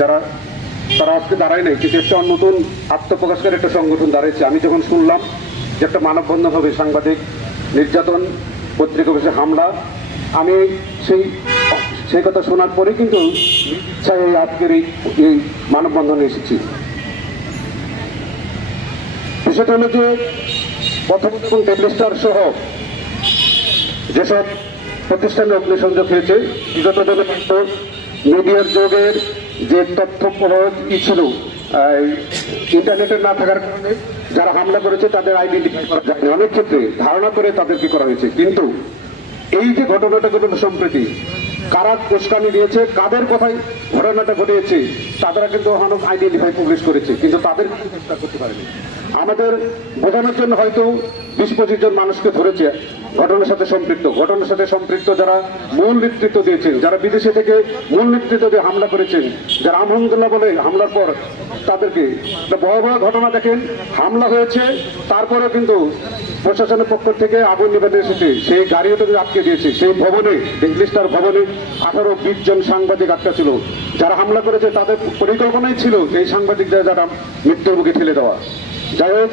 যারা তারা আজকে দাঁড়ায় নাই, কিন্তু একটা নতুন আত্মপ্রকাশকারী একটা সংগঠন দাঁড়িয়েছে। আমি যখন শুনলাম যে একটা মানববন্ধন হবে, সাংবাদিক নির্যাতন, পত্রিকা অফিসে হামলা, আমি সেই কথা শোনার পরে কিন্তু ইচ্ছায় আজকের এই মানববন্ধনে এসেছি। বিষয়টা হলো যে প্রথম ডেইলি স্টার সহ যেসব প্রতিষ্ঠানে অগ্নিসংযোগ হয়েছে, বিগত দিনে মিডিয়ার যুগের যে তথ্য প্রবাহ ছিল, ইন্টারনেটের না থাকার কারণে যারা হামলা করেছে তাদের আইডেন্টিফাই করা যায়নি। অনেক ক্ষেত্রে ধারণা করে তাদেরকে করা হয়েছে। কিন্তু এই যে ঘটনাটা ঘটল সম্প্রতি, কারা উস্কানি দিয়েছে, কাদের কথায় ঘটনাটা ঘটিয়েছে, তারা কিন্তু আইডেন্টিফাই পাবলিশ করেছে, কিন্তু তাদের চেষ্টা করতে পারেনি। আমাদের বোঝানোর জন্য হয়তো 20-25 জন মানুষকে ধরেছে ঘটনার সাথে সম্পৃক্ত যারা মূল নেতৃত্ব দিয়েছেন, যারা বিদেশে থেকে মূল নেতৃত্ব দিয়ে হামলা করেছেন, যারা আলহামদুলিল্লাহ বলে হামলার পর তাদেরকে ভয়াবহ ঘটনা দেখেন, হামলা হয়েছে, তারপরে কিন্তু প্রশাসনের পক্ষ থেকে আগুন নিবেদন এসেছে, সেই গাড়িও কিন্তু আটকে দিয়েছে। সেই ভবনে, ডেইলি স্টার ভবনে 18-20 জন সাংবাদিক আটকা ছিল। যারা হামলা করেছে তাদের পরিকল্পনাই ছিল এই সাংবাদিকদের যারা মৃত্যুর মুখে ঠেলে দেওয়া। যাই হোক।